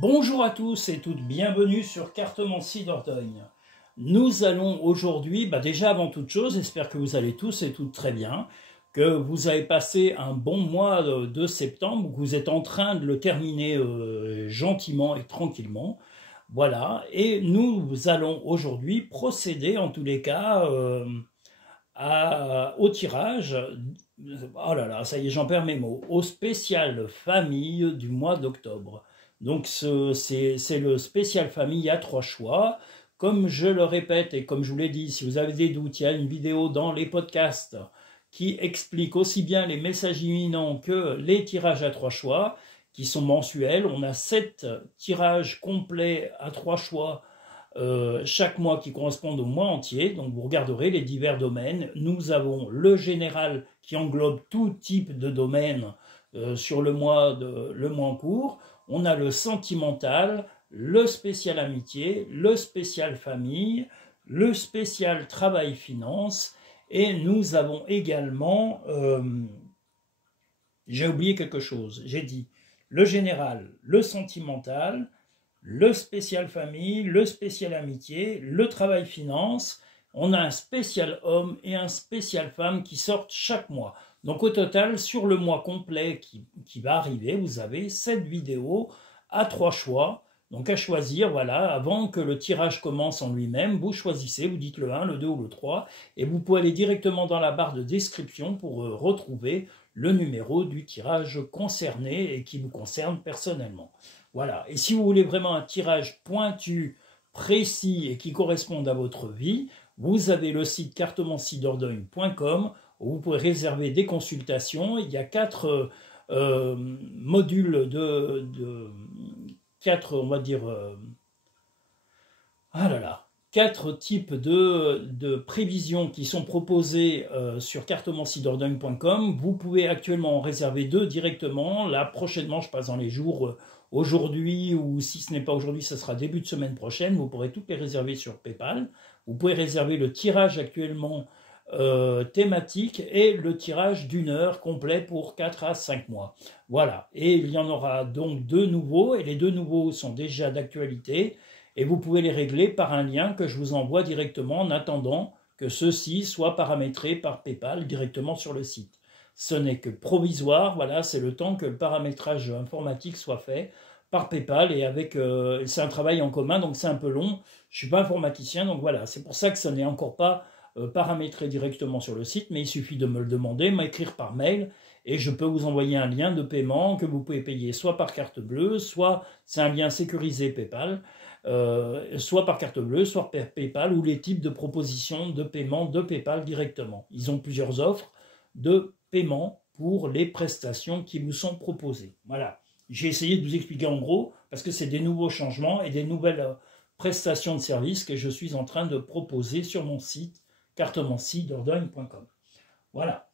Bonjour à tous et toutes, bienvenue sur Cartomancie Dordogne. Nous allons aujourd'hui, déjà avant toute chose, j'espère que vous allez tous et toutes très bien, que vous avez passé un bon mois de septembre, que vous êtes en train de le terminer gentiment et tranquillement. Voilà, et nous allons aujourd'hui procéder en tous les cas au tirage, oh là là, ça y est, j'en perds mes mots, au spécial famille du mois d'octobre. Donc c'est le spécial famille à 3 choix. Comme je le répète et comme je vous l'ai dit, si vous avez des doutes, il y a une vidéo dans les podcasts qui explique aussi bien les messages imminents que les tirages à 3 choix, qui sont mensuels. On a 7 tirages complets à 3 choix chaque mois qui correspondent au mois entier. Donc vous regarderez les divers domaines. Nous avons le général qui englobe tout type de domaine sur le mois en cours. On a le sentimental, le spécial amitié, le spécial famille, le spécial travail-finance, et nous avons également, j'ai oublié quelque chose, j'ai dit le général, le sentimental, le spécial famille, le spécial amitié, le travail-finance. On a un spécial homme et un spécial femme qui sortent chaque mois. Donc au total, sur le mois complet qui va arriver, vous avez 7 vidéos à 3 choix. Donc à choisir, voilà, avant que le tirage commence en lui-même, vous choisissez, vous dites le 1, le 2 ou le 3, et vous pouvez aller directement dans la barre de description pour retrouver le numéro du tirage concerné et qui vous concerne personnellement. Voilà, et si vous voulez vraiment un tirage pointu, précis et qui corresponde à votre vie, vous avez le site cartomanciedordogne.com où vous pouvez réserver des consultations. Il y a 4 modules de 4, on va dire, 4 types de prévisions qui sont proposées sur cartomanciedordogne.com. Vous pouvez actuellement en réserver 2 directement. Là, prochainement, je passe dans les jours aujourd'hui, ou si ce n'est pas aujourd'hui, ce sera début de semaine prochaine. Vous pourrez toutes les réserver sur PayPal. Vous pouvez réserver le tirage actuellement thématique et le tirage d'1 heure complet pour 4 à 5 mois. Voilà, et il y en aura donc 2 nouveaux, et les 2 nouveaux sont déjà d'actualité, et vous pouvez les régler par un lien que je vous envoie directement en attendant que ceux-ci soient paramétrés par PayPal directement sur le site. Ce n'est que provisoire, voilà, c'est le temps que le paramétrage informatique soit fait par PayPal, et avec c'est un travail en commun, donc c'est un peu long. Je ne suis pas informaticien, donc voilà, c'est pour ça que ce n'est encore pas paramétrer directement sur le site, mais il suffit de me le demander, m'écrire par mail, et je peux vous envoyer un lien de paiement que vous pouvez payer soit par carte bleue, soit c'est un lien sécurisé PayPal, soit par carte bleue, soit par PayPal, ou les types de propositions de paiement de PayPal directement. Ils ont plusieurs offres de paiement pour les prestations qui vous sont proposées. Voilà, j'ai essayé de vous expliquer en gros, parce que c'est des nouveaux changements et des nouvelles prestations de services que je suis en train de proposer sur mon site cartomanciedordogne.com. Voilà.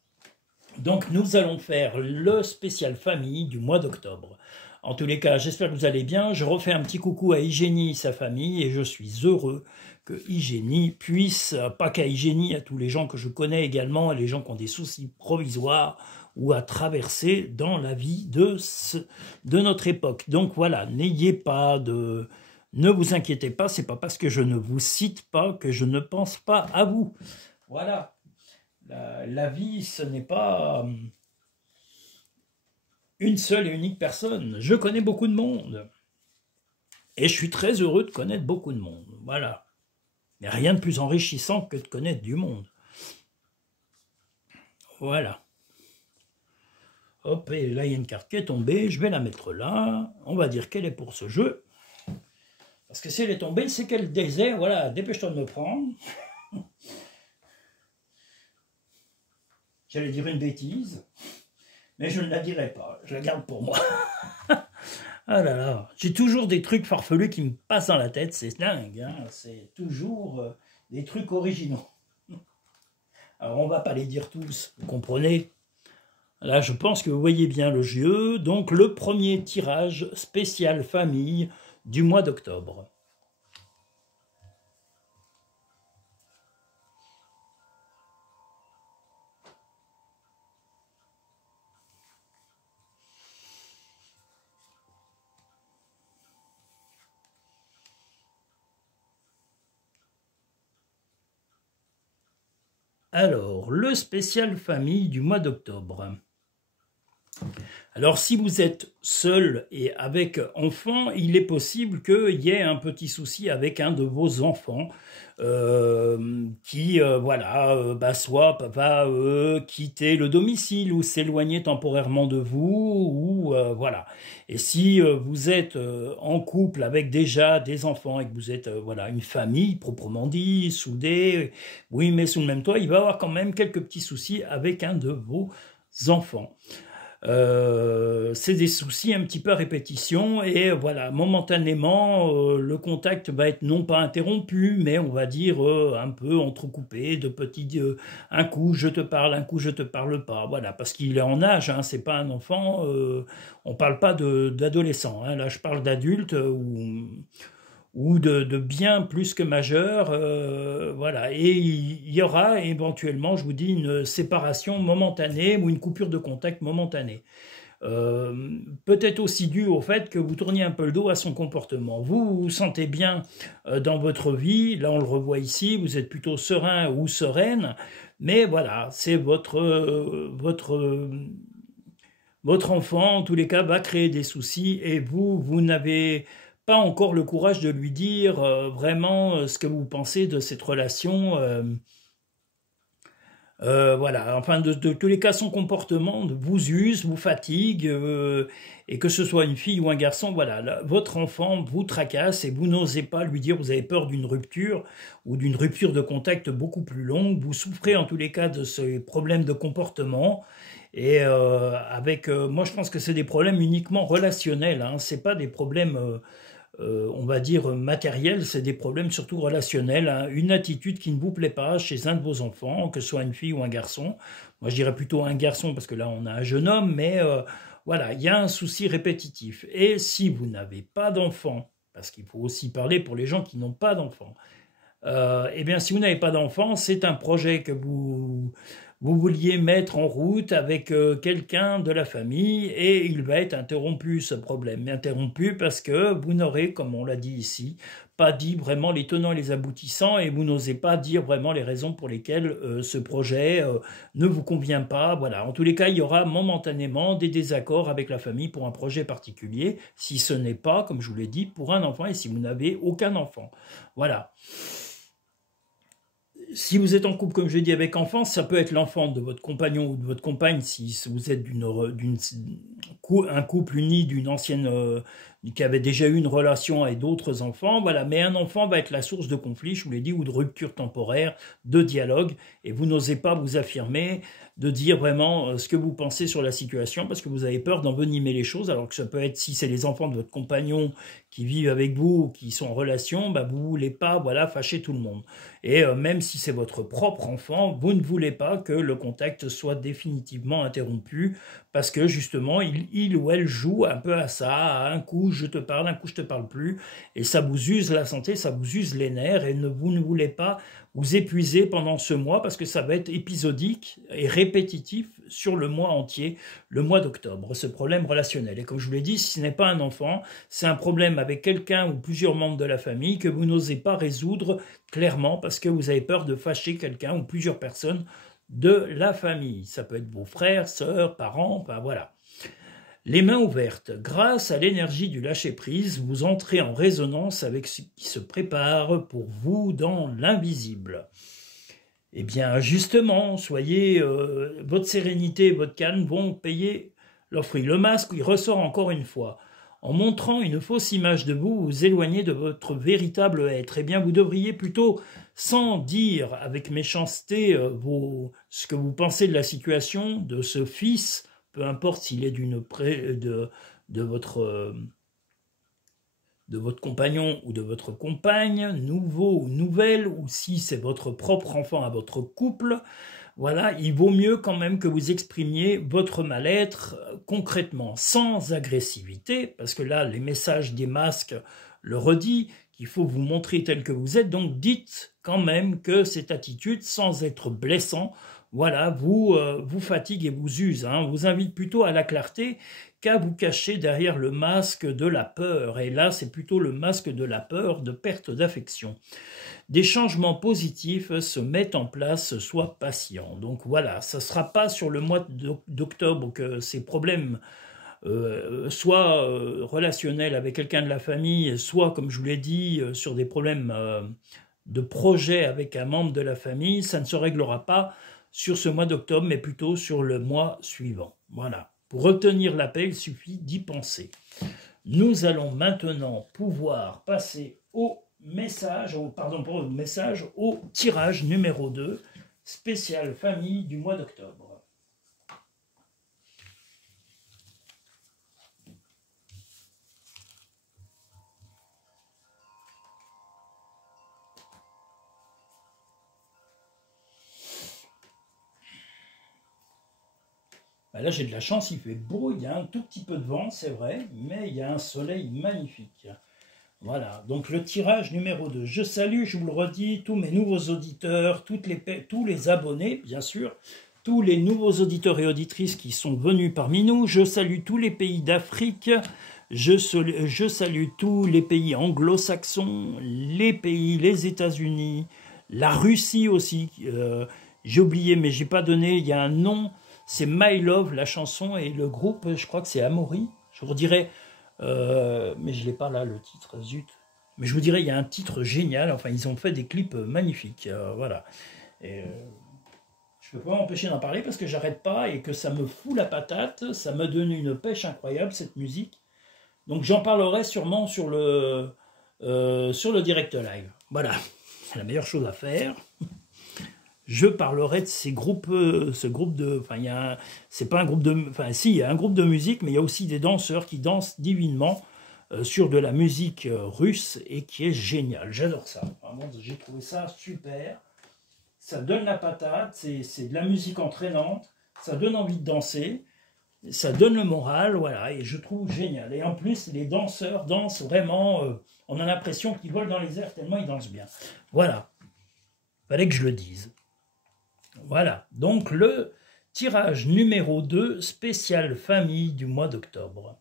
Donc nous allons faire le spécial famille du mois d'octobre. En tous les cas, j'espère que vous allez bien. Je refais un petit coucou à Hygiénie et sa famille, et je suis heureux que Hygiénie puisse, pas qu'à Hygiénie, à tous les gens que je connais également, les gens qui ont des soucis provisoires ou à traverser dans la vie de notre époque. Donc voilà, n'ayez pas de... Ne vous inquiétez pas, c'est pas parce que je ne vous cite pas que je ne pense pas à vous. Voilà. La vie, ce n'est pas une seule et unique personne. Je connais beaucoup de monde. Et je suis très heureux de connaître beaucoup de monde. Voilà. Il n'y a rien de plus enrichissant que de connaître du monde. Voilà. Hop, et là, il y a une carte qui est tombée. Je vais la mettre là. On va dire qu'elle est pour ce jeu. Parce que si elle est tombée, c'est qu'elle désert. Voilà, dépêche-toi de me prendre. J'allais dire une bêtise, mais je ne la dirai pas, je la garde pour moi. Ah là là, j'ai toujours des trucs farfelus qui me passent dans la tête, c'est dingue, hein, c'est toujours des trucs originaux. Alors on va pas les dire tous, vous comprenez? Là je pense que vous voyez bien le jeu, donc le premier tirage spécial famille du mois d'octobre. Alors, le spécial famille du mois d'octobre. Alors, si vous êtes seul et avec enfant, il est possible qu'il y ait un petit souci avec un de vos enfants qui, soit va quitter le domicile ou s'éloigner temporairement de vous, ou voilà. Et si vous êtes en couple avec déjà des enfants et que vous êtes une famille proprement dit, soudée, oui, mais sous le même toit, il va y avoir quand même quelques petits soucis avec un de vos enfants. C'est des soucis un petit peu à répétition et voilà, momentanément le contact va être non pas interrompu mais on va dire un peu entrecoupé de petits un coup je te parle, un coup je te parle pas, voilà, parce qu'il est en âge, hein, c'est pas un enfant, on parle pas d'adolescent, hein, là je parle d'adulte ou de bien plus que majeur, voilà. Et il y aura éventuellement, je vous dis, une séparation momentanée ou une coupure de contact momentanée. Peut-être aussi dû au fait que vous tourniez un peu le dos à son comportement. Vous vous sentez bien dans votre vie, là on le revoit ici, vous êtes plutôt serein ou sereine, mais voilà, c'est votre enfant, en tous les cas, va créer des soucis et vous n'avez pas encore le courage de lui dire vraiment ce que vous pensez de cette relation. Voilà, enfin, de tous les cas, son comportement vous use, vous fatigue, et que ce soit une fille ou un garçon, voilà, là, votre enfant vous tracasse et vous n'osez pas lui dire, vous avez peur d'une rupture ou d'une rupture de contact beaucoup plus longue, vous souffrez en tous les cas de ces problèmes de comportement. Et moi je pense que c'est des problèmes uniquement relationnels, hein, c'est pas des problèmes on va dire matériels, c'est des problèmes surtout relationnels, hein. Une attitude qui ne vous plaît pas chez un de vos enfants, que ce soit une fille ou un garçon. Moi je dirais plutôt un garçon parce que là on a un jeune homme, mais voilà, il y a un souci répétitif. Et si vous n'avez pas d'enfant, parce qu'il faut aussi parler pour les gens qui n'ont pas d'enfant, eh bien si vous n'avez pas d'enfant, c'est un projet que vous vouliez mettre en route avec quelqu'un de la famille et il va être interrompu, ce problème. Interrompu parce que vous n'aurez, comme on l'a dit ici, pas dit vraiment les tenants et les aboutissants et vous n'osez pas dire vraiment les raisons pour lesquelles ce projet ne vous convient pas. Voilà. En tous les cas, il y aura momentanément des désaccords avec la famille pour un projet particulier, si ce n'est pas, comme je vous l'ai dit, pour un enfant et si vous n'avez aucun enfant. Voilà. Si vous êtes en couple, comme je l'ai dit, avec enfant, ça peut être l'enfant de votre compagnon ou de votre compagne, si vous êtes un couple uni d'une ancienne, qui avait déjà eu une relation avec d'autres enfants, voilà. Mais un enfant va être la source de conflit, je vous l'ai dit, ou de rupture temporaire, de dialogue, et vous n'osez pas vous affirmer, de dire vraiment ce que vous pensez sur la situation, parce que vous avez peur d'envenimer les choses, alors que ça peut être, si c'est les enfants de votre compagnon qui vivent avec vous, qui sont en relation, bah, vous ne voulez pas, voilà, fâcher tout le monde. Et même si c'est votre propre enfant, vous ne voulez pas que le contact soit définitivement interrompu, parce que justement, il ou elle joue un peu à ça, à un coup je te parle, un coup je te parle plus, et ça vous use la santé, ça vous use les nerfs, et vous ne voulez pas vous épuiser pendant ce mois, parce que ça va être épisodique et répétitif sur le mois entier, le mois d'octobre, ce problème relationnel. Et comme je vous l'ai dit, si ce n'est pas un enfant, c'est un problème avec quelqu'un ou plusieurs membres de la famille que vous n'osez pas résoudre clairement, parce que vous avez peur de fâcher quelqu'un ou plusieurs personnes de la famille. Ça peut être vos frères, sœurs, parents, enfin voilà. Les mains ouvertes, grâce à l'énergie du lâcher-prise, vous entrez en résonance avec ce qui se prépare pour vous dans l'invisible. Eh bien, justement, votre sérénité et votre calme vont payer leur fruit. Le masque, il ressort encore une fois. En montrant une fausse image de vous, vous éloignez de votre véritable être. Eh bien, vous devriez plutôt, sans dire avec méchanceté ce que vous pensez de la situation, de ce fils, peu importe s'il est de votre compagnon ou de votre compagne, nouveau ou nouvelle, ou si c'est votre propre enfant à votre couple, voilà, il vaut mieux quand même que vous exprimiez votre mal-être concrètement, sans agressivité, parce que là, les messages des masques le redit, qu'il faut vous montrer tel que vous êtes, donc dites quand même que cette attitude, sans être blessant, voilà, vous fatigue et vous use, hein, vous invite plutôt à la clarté qu'à vous cacher derrière le masque de la peur. Et là, c'est plutôt le masque de la peur de perte d'affection. Des changements positifs se mettent en place, sois patient. Donc voilà, ça ne sera pas sur le mois d'octobre que ces problèmes soit relationnels avec quelqu'un de la famille, soit, comme je vous l'ai dit, sur des problèmes de projet avec un membre de la famille, ça ne se réglera pas sur ce mois d'octobre, mais plutôt sur le mois suivant. Voilà. Pour obtenir la paix, il suffit d'y penser. Nous allons maintenant pouvoir passer au message, pardon, pas au message, au tirage numéro 2, spécial famille du mois d'octobre. Là, j'ai de la chance, il fait beau, il y a un tout petit peu de vent, c'est vrai, mais il y a un soleil magnifique. Voilà, donc le tirage numéro 2. Je salue, je vous le redis, tous mes nouveaux auditeurs, tous les abonnés, bien sûr, tous les nouveaux auditeurs et auditrices qui sont venus parmi nous. Je salue tous les pays d'Afrique, je salue tous les pays anglo-saxons, les États-Unis, la Russie aussi. J'ai oublié, mais j'ai pas donné, il y a un nom... C'est My Love, la chanson, et le groupe, je crois que c'est Amaury. Je vous dirais, mais je ne l'ai pas là, le titre, zut. Mais je vous dirais, il y a un titre génial. Enfin, ils ont fait des clips magnifiques. Voilà. Et, je ne peux pas m'empêcher d'en parler parce que j'arrête pas et que ça me fout la patate. Ça me donne une pêche incroyable, cette musique. Donc, j'en parlerai sûrement sur le direct live. Voilà. C'est la meilleure chose à faire. Je parlerai de ces groupes, ce groupe de, enfin, c'est pas un groupe de, enfin, si, il y a un groupe de musique, mais il y a aussi des danseurs qui dansent divinement sur de la musique russe et qui est génial. J'adore ça. Vraiment, j'ai trouvé ça super. Ça donne la patate, c'est de la musique entraînante, ça donne envie de danser, ça donne le moral, voilà, et je trouve génial. Et en plus, les danseurs dansent vraiment, on a l'impression qu'ils volent dans les airs tellement ils dansent bien. Voilà. Fallait que je le dise. Voilà, donc le tirage numéro 2, spécial famille du mois d'octobre.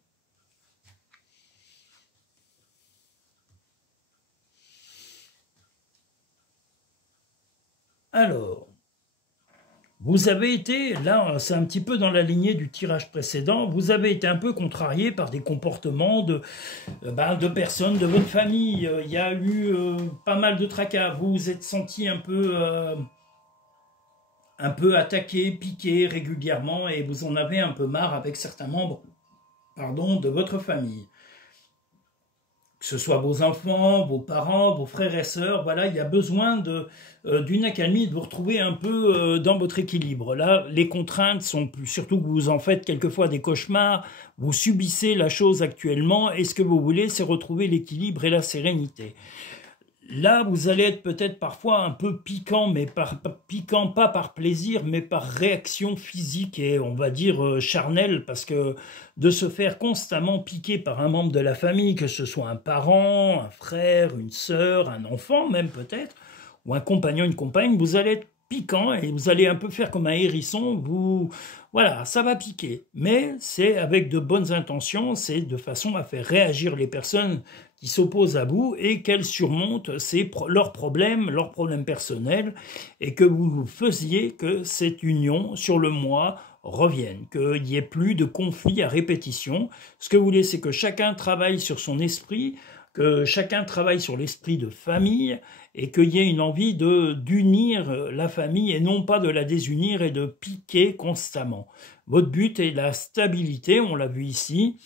Alors, vous avez été, là c'est un petit peu dans la lignée du tirage précédent, vous avez été un peu contrarié par des comportements de personnes de votre famille. Il y a eu pas mal de tracas, vous vous êtes senti un peu attaqué, piqué régulièrement et vous en avez un peu marre avec certains membres de votre famille. Que ce soit vos enfants, vos parents, vos frères et sœurs, voilà, il y a besoin d'une accalmie, de vous retrouver un peu dans votre équilibre. Là, les contraintes sont plus, surtout que vous en faites quelquefois des cauchemars, vous subissez la chose actuellement et ce que vous voulez, c'est retrouver l'équilibre et la sérénité. Là, vous allez être peut-être parfois un peu piquant, mais piquant pas par plaisir, mais par réaction physique et on va dire charnelle, parce que de se faire constamment piquer par un membre de la famille, que ce soit un parent, un frère, une sœur, un enfant même peut-être, ou un compagnon, une compagne, vous allez être piquant et vous allez un peu faire comme un hérisson, voilà, ça va piquer, mais c'est avec de bonnes intentions, c'est de façon à faire réagir les personnes qui s'opposent à vous et qu'elles surmontent leurs problèmes personnels et que vous faisiez que cette union sur le mois revienne, qu'il n'y ait plus de conflits à répétition. Ce que vous voulez, c'est que chacun travaille sur son esprit, que chacun travaille sur l'esprit de famille et qu'il y ait une envie d'unir la famille et non pas de la désunir et de piquer constamment. Votre but est la stabilité, on l'a vu ici,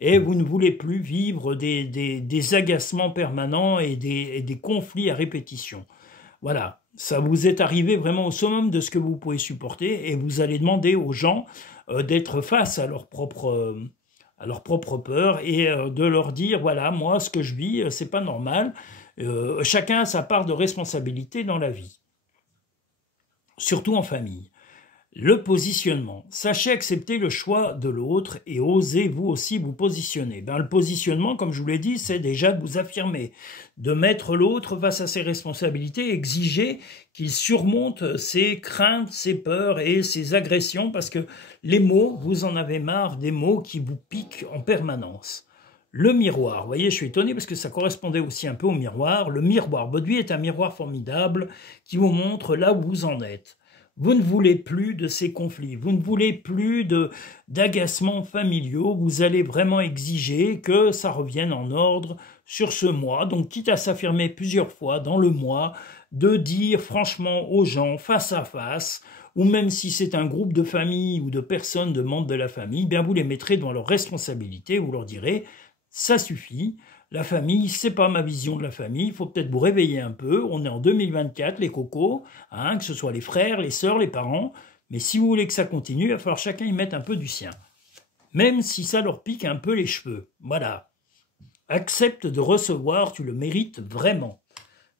et vous ne voulez plus vivre des agacements permanents et des conflits à répétition. Voilà, ça vous est arrivé vraiment au summum de ce que vous pouvez supporter et vous allez demander aux gens d'être face à leur propre peur et de leur dire, voilà, moi, ce que je vis, c'est pas normal. Chacun a sa part de responsabilité dans la vie, surtout en famille. Le positionnement. Sachez accepter le choix de l'autre et osez vous aussi vous positionner. Ben, le positionnement, comme je vous l'ai dit, c'est déjà de vous affirmer, de mettre l'autre face à ses responsabilités, exiger qu'il surmonte ses craintes, ses peurs et ses agressions, parce que les mots, vous en avez marre des mots qui vous piquent en permanence. Le miroir, vous voyez, je suis étonné parce que ça correspondait aussi un peu au miroir. Le miroir, votre vie est un miroir formidable qui vous montre là où vous en êtes. Vous ne voulez plus de ces conflits, vous ne voulez plus d'agacements familiaux, vous allez vraiment exiger que ça revienne en ordre sur ce mois. Donc, quitte à s'affirmer plusieurs fois dans le mois, de dire franchement aux gens, face à face, ou même si c'est un groupe de famille ou de personnes, de membres de la famille, bien vous les mettrez devant leurs responsabilités, vous leur direz « ça suffit ». La famille, c'est pas ma vision de la famille, il faut peut-être vous réveiller un peu, on est en 2024, les cocos, hein, que ce soit les frères, les sœurs, les parents, mais si vous voulez que ça continue, il va falloir chacun y mettre un peu du sien. Même si ça leur pique un peu les cheveux, voilà. Accepte de recevoir, tu le mérites vraiment.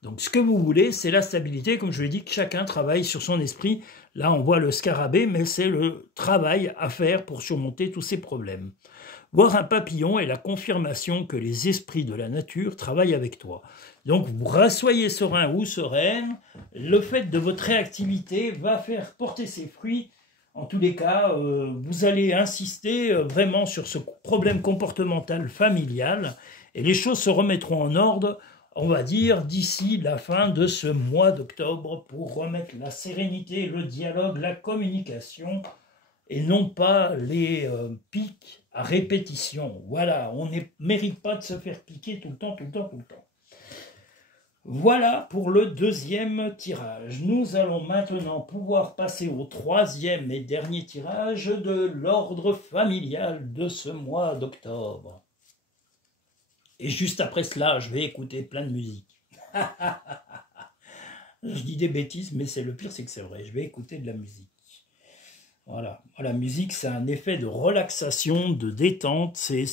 Donc ce que vous voulez, c'est la stabilité, comme je l'ai dit, que chacun travaille sur son esprit. Là, on voit le scarabée, mais c'est le travail à faire pour surmonter tous ces problèmes. Voir un papillon est la confirmation que les esprits de la nature travaillent avec toi. Donc, vous soyez serein ou sereine, le fait de votre réactivité va faire porter ses fruits. En tous les cas, vous allez insister vraiment sur ce problème comportemental familial et les choses se remettront en ordre, on va dire, d'ici la fin de ce mois d'octobre pour remettre la sérénité, le dialogue, la communication et non pas les pics à répétition. Voilà, on ne mérite pas de se faire piquer tout le temps, tout le temps, tout le temps. Voilà pour le deuxième tirage. Nous allons maintenant pouvoir passer au troisième et dernier tirage de l'ordre familial de ce mois d'octobre. Et juste après cela, je vais écouter plein de musique. Je dis des bêtises, mais c'est le pire, c'est que c'est vrai. Je vais écouter de la musique. Voilà, la musique, c'est un effet de relaxation, de détente, c'est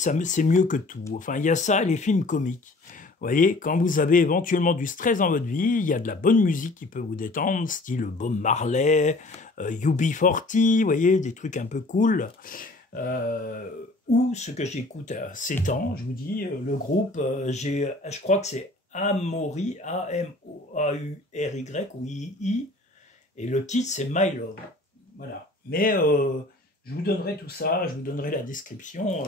mieux que tout. Enfin, il y a ça et les films comiques. Vous voyez, quand vous avez éventuellement du stress dans votre vie, il y a de la bonne musique qui peut vous détendre, style Bob Marley, UB40, vous voyez, des trucs un peu cool. Ou ce que j'écoute à ces temps, je vous dis, le groupe, je crois que c'est Amaury, A-M-O-A-U-R-Y, ou I-I, et le titre, c'est My Love. Voilà. Mais je vous donnerai tout ça, je vous donnerai la description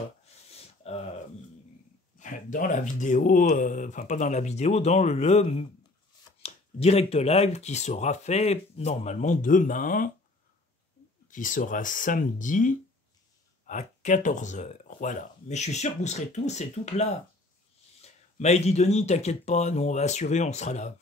dans la vidéo, enfin pas dans la vidéo, dans le direct live qui sera fait normalement demain, qui sera samedi à 14 h. Voilà. Mais je suis sûr que vous serez tous et toutes là. Maïdi Denis, t'inquiète pas, nous on va assurer, on sera là.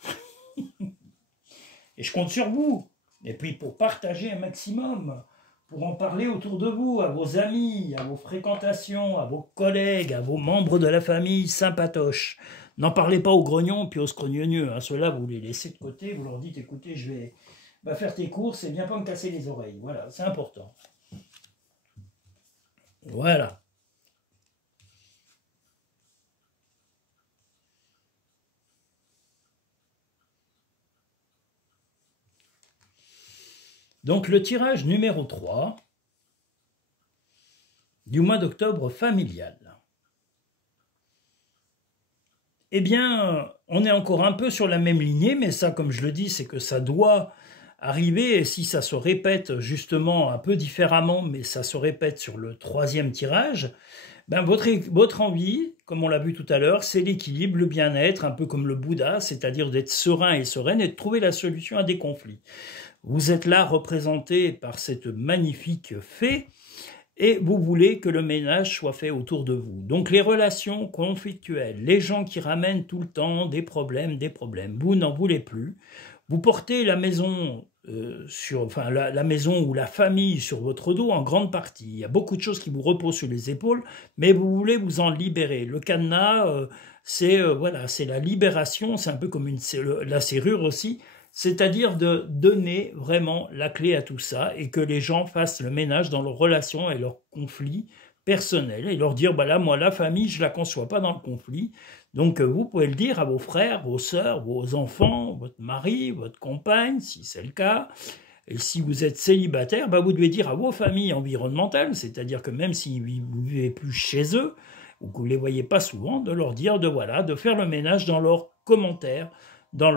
Et je compte sur vous. Et puis pour partager un maximum, pour en parler autour de vous, à vos amis, à vos fréquentations, à vos collègues, à vos membres de la famille sympatoches. N'en parlez pas aux grognons puis aux scrogneux. Hein. Ceux-là, vous les laissez de côté, vous leur dites, écoutez, je vais faire tes courses et viens pas me casser les oreilles. Voilà, c'est important. Voilà. Donc le tirage numéro 3 du mois d'octobre familial. Eh bien, on est encore un peu sur la même lignée, mais ça, comme je le dis, c'est que ça doit arriver, et si ça se répète justement un peu différemment, mais ça se répète sur le troisième tirage, ben votre envie, comme on l'a vu tout à l'heure, c'est l'équilibre, le bien-être, un peu comme le Bouddha, c'est-à-dire d'être serein et sereine et de trouver la solution à des conflits. Vous êtes là représenté par cette magnifique fée et vous voulez que le ménage soit fait autour de vous. Donc les relations conflictuelles, les gens qui ramènent tout le temps des problèmes, vous n'en voulez plus. Vous portez la maison, la maison ou la famille sur votre dos en grande partie. Il y a beaucoup de choses qui vous reposent sur les épaules, mais vous voulez vous en libérer. Le cadenas, c'est la libération, c'est un peu comme la serrure aussi. C'est-à-dire de donner vraiment la clé à tout ça et que les gens fassent le ménage dans leurs relations et leurs conflits personnels et leur dire, là, moi, la famille, je ne la conçois pas dans le conflit. Donc, vous pouvez le dire à vos frères, vos sœurs, vos enfants, votre mari, votre compagne, si c'est le cas. Et si vous êtes célibataire, bah vous devez dire à vos familles environnementales, c'est-à-dire que même si vous ne vivez plus chez eux, ou que vous ne les voyez pas souvent, de leur dire de faire le ménage dans leurs commentaires, dans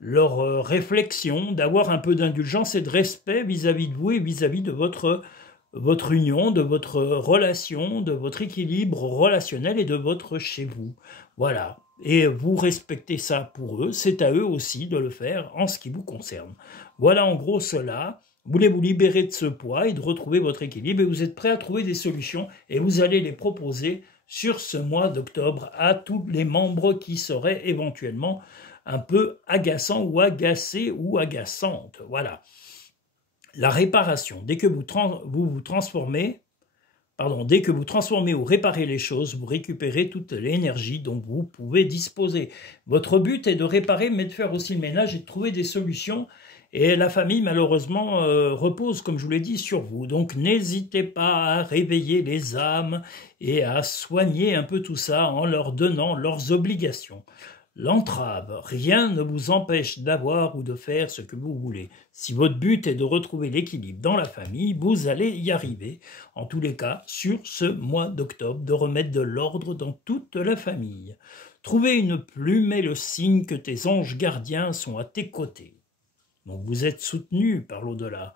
leurs réflexions, d'avoir un peu d'indulgence et de respect vis-à-vis de vous et vis-à-vis de votre union, de votre relation, de votre équilibre relationnel et de votre chez vous. Voilà. Et vous respectez ça pour eux, c'est à eux aussi de le faire en ce qui vous concerne. Voilà en gros cela. Vous voulez vous libérer de ce poids et de retrouver votre équilibre et vous êtes prêt à trouver des solutions et vous allez les proposer sur ce mois d'octobre à tous les membres qui seraient éventuellement un peu agaçants ou agacés ou agaçantes. Voilà. La réparation, dès que vous transformez ou réparez les choses, vous récupérez toute l'énergie dont vous pouvez disposer. Votre but est de réparer, mais de faire aussi le ménage et de trouver des solutions. Et la famille, malheureusement, repose, comme je vous l'ai dit, sur vous. Donc, n'hésitez pas à réveiller les âmes et à soigner un peu tout ça en leur donnant leurs obligations. L'entrave, rien ne vous empêche d'avoir ou de faire ce que vous voulez. Si votre but est de retrouver l'équilibre dans la famille, vous allez y arriver, en tous les cas, sur ce mois d'octobre, de remettre de l'ordre dans toute la famille. Trouvez une plume et le signe que tes anges gardiens sont à tes côtés. Donc vous êtes soutenu par l'au-delà.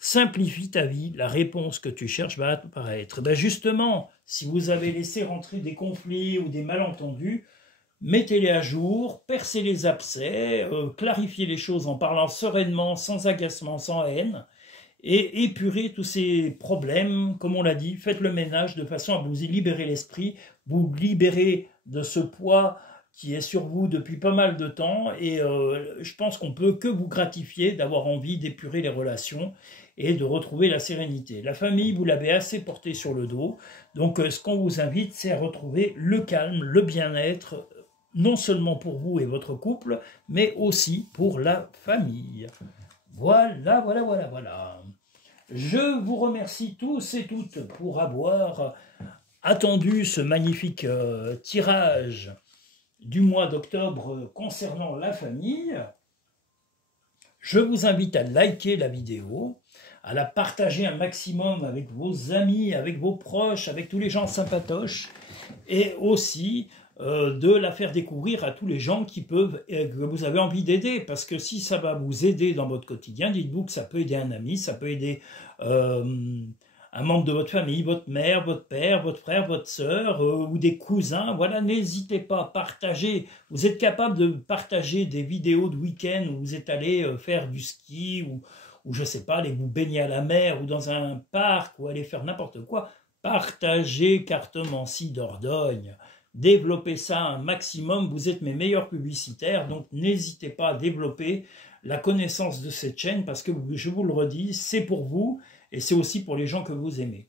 Simplifie ta vie, la réponse que tu cherches va apparaître. Ben justement, si vous avez laissé rentrer des conflits ou des malentendus, mettez-les à jour, percez les abcès, clarifiez les choses en parlant sereinement, sans agacement, sans haine, et épurez tous ces problèmes, comme on l'a dit, faites le ménage de façon à vous y libérer l'esprit, vous libérer de ce poids qui est sur vous depuis pas mal de temps, et je pense qu'on peut que vous gratifier d'avoir envie d'épurer les relations et de retrouver la sérénité. La famille, vous l'avez assez portée sur le dos, donc ce qu'on vous invite, c'est à retrouver le calme, le bien-être, non seulement pour vous et votre couple, mais aussi pour la famille. Voilà. Je vous remercie tous et toutes pour avoir attendu ce magnifique tirage du mois d'octobre concernant la famille. Je vous invite à liker la vidéo, à la partager un maximum avec vos amis, avec vos proches, avec tous les gens sympatoches, et aussi de la faire découvrir à tous les gens que vous avez envie d'aider, parce que si ça va vous aider dans votre quotidien, dites-vous que ça peut aider un ami, ça peut aider un membre de votre famille, votre mère, votre père, votre frère, votre sœur, ou des cousins. Voilà, n'hésitez pas à partager. Vous êtes capable de partager des vidéos de week-end où vous êtes allé faire du ski, ou je sais pas, aller vous baigner à la mer, ou dans un parc, ou aller faire n'importe quoi. Partagez Cartomancie Dordogne. Développez ça un maximum, vous êtes mes meilleurs publicitaires, donc n'hésitez pas à développer la connaissance de cette chaîne, parce que je vous le redis, c'est pour vous, et c'est aussi pour les gens que vous aimez.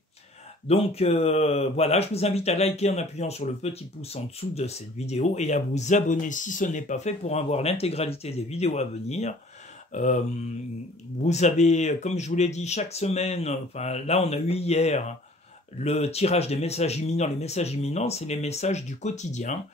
Donc voilà, je vous invite à liker en appuyant sur le petit pouce en dessous de cette vidéo, et à vous abonner si ce n'est pas fait pour avoir l'intégralité des vidéos à venir. Vous avez, comme je vous l'ai dit, chaque semaine, enfin là on a eu hier, le tirage des messages imminents. Les messages imminents, c'est les messages du quotidien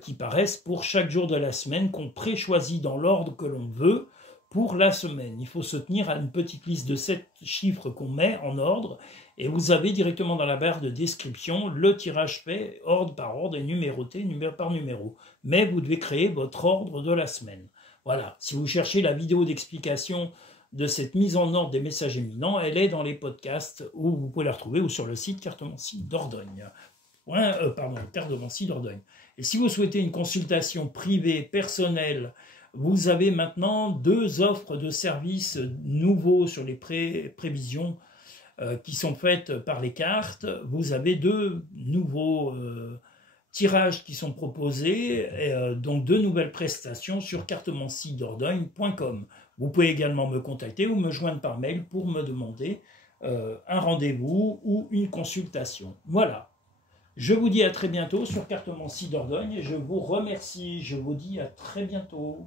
qui paraissent pour chaque jour de la semaine, qu'on pré-choisit dans l'ordre que l'on veut pour la semaine. Il faut se tenir à une petite liste de 7 chiffres qu'on met en ordre, et vous avez directement dans la barre de description le tirage fait ordre par ordre et numéroté numéro par numéro. Mais vous devez créer votre ordre de la semaine. Voilà, si vous cherchez la vidéo d'explication de cette mise en ordre des messages éminents, elle est dans les podcasts où vous pouvez la retrouver, ou sur le site Cartomancie Dordogne. Cartomancie Dordogne. Et si vous souhaitez une consultation privée, personnelle, vous avez maintenant 2 offres de services nouveaux sur les prévisions qui sont faites par les cartes. Vous avez 2 nouveaux tirages qui sont proposés, donc 2 nouvelles prestations sur cartomanciedordogne.com. Vous pouvez également me contacter ou me joindre par mail pour me demander un rendez-vous ou une consultation. Voilà. Je vous dis à très bientôt sur Cartomancie Dordogne et je vous remercie. Je vous dis à très bientôt.